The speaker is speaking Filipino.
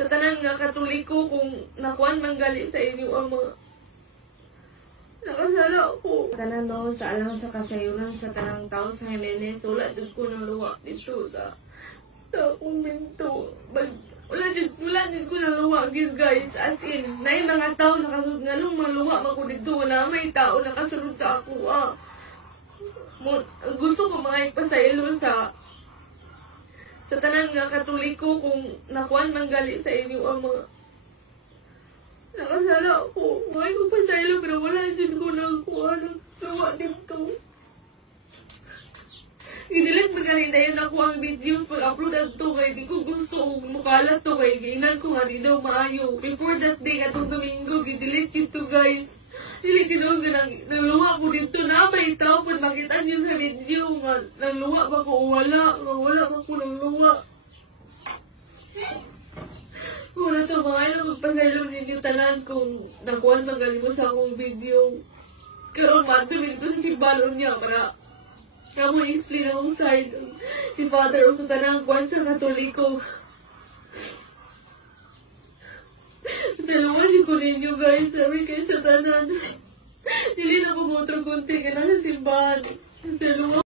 sa tanan nga Katoliko kung nakuan man gali sa inyo ang mga nakasala ko. Tanan no, sa alang sa kasayuran sa tanang tao sa Jimenez, wala din ko ng luwa dito sa kumbento. Wala din ko ng luwa, guys. As in, na yung mga tao nakasunod nga nung maluwa man ko dito, wala may tao nakasunod sa ako. Gusto ko mga ipasaylo sa tanan nga Katoliko kung nakuan man gali sa inyo ang mga nakasala ko. May ko pasaylo pero wala din ko nang kuha ng luwa dito. Idilat magaling na yun ako ang videos pag-upload at to kay di ko gusto mukalat to kay gainan ko nga di daw maayo. Before that day atong Domingo, gidelete yun to guys. Dili kinong nangluwa ko dito na may tao pag makita niyo sa video nga nangluwa ba ko wala ba ko nangluwa. Wala to mga ilang magpasaylo ninyo tanan kung nakuhan magaling mo sa akong video. Karoon matulid ko sa simbalon niya para kamo isli na akong side si Father o sa tanang kuhan sa Katoliko. Dalawan ko ninyo guys, sabi kayo sa tanan. Dili na po mo otro kunti ka na sa simbahan. Dalawa.